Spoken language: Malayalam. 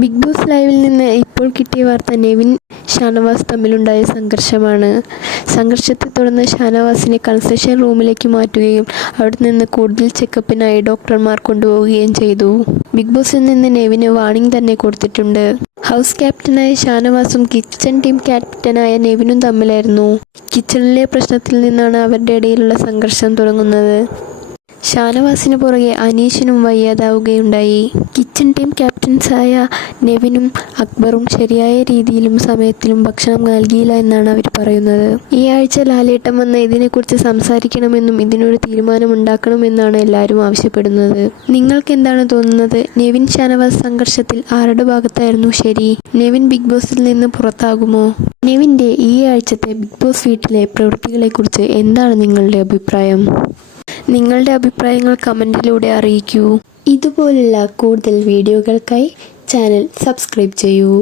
ബിഗ് ബോസ് ലൈവിൽ നിന്ന് ഇപ്പോൾ കിട്ടിയ വാർത്ത നെവിൻ ഷാനവാസ് തമ്മിലുണ്ടായ സംഘർഷമാണ്. സംഘർഷത്തെ തുടർന്ന് ഷാനവാസിനെ കൺസെഷൻ റൂമിലേക്ക് മാറ്റുകയും അവിടെ നിന്ന് കൂടുതൽ ചെക്കപ്പിനായി ഡോക്ടർമാർ കൊണ്ടുപോവുകയും ചെയ്തു. ബിഗ് ബോസിൽ നിന്ന് നെവിന് വാർണിംഗ് തന്നെ കൊടുത്തിട്ടുണ്ട്. ഹൗസ് ക്യാപ്റ്റനായ ഷാനവാസും കിച്ചൺ ടീം ക്യാപ്റ്റനായ നെവിനും തമ്മിലായിരുന്നു. കിച്ചണിലെ പ്രശ്നത്തിൽ നിന്നാണ് അവരുടെ ഇടയിലുള്ള സംഘർഷം തുടങ്ങുന്നത്. ഷാനവാസിന് പുറകെ അനീഷിനും വയ്യാതാവുകയുണ്ടായി. കിച്ചൺ ടീം ക്യാപ്റ്റൻസായ നെവിനും അക്ബറും ശരിയായ രീതിയിലും സമയത്തിലും ഭക്ഷണം നൽകിയില്ല എന്നാണ് അവർ പറയുന്നത്. ഈ ആഴ്ച ലാലേട്ടൻ വന്ന് ഇതിനെക്കുറിച്ച് സംസാരിക്കണമെന്നും ഇതിനൊരു തീരുമാനമുണ്ടാക്കണമെന്നാണ് എല്ലാവരും ആവശ്യപ്പെടുന്നത്. നിങ്ങൾക്ക് എന്താണ് തോന്നുന്നത്? നെവിൻ ഷാനവാസ് സംഘർഷത്തിൽ ആരുടെ ഭാഗത്തായിരുന്നു ശരി? നെവിൻ ബിഗ് ബോസിൽ നിന്ന് പുറത്താകുമോ? നെവിൻ്റെ ഈ ആഴ്ചത്തെ ബിഗ് ബോസ് വീട്ടിലെ പ്രവൃത്തികളെക്കുറിച്ച് എന്താണ് നിങ്ങളുടെ അഭിപ്രായം? നിങ്ങളുടെ അഭിപ്രായങ്ങൾ കമൻറ്റിലൂടെ അറിയിക്കൂ. ഇതുപോലുള്ള കൂടുതൽ വീഡിയോകൾക്കായി ചാനൽ സബ്സ്ക്രൈബ് ചെയ്യൂ.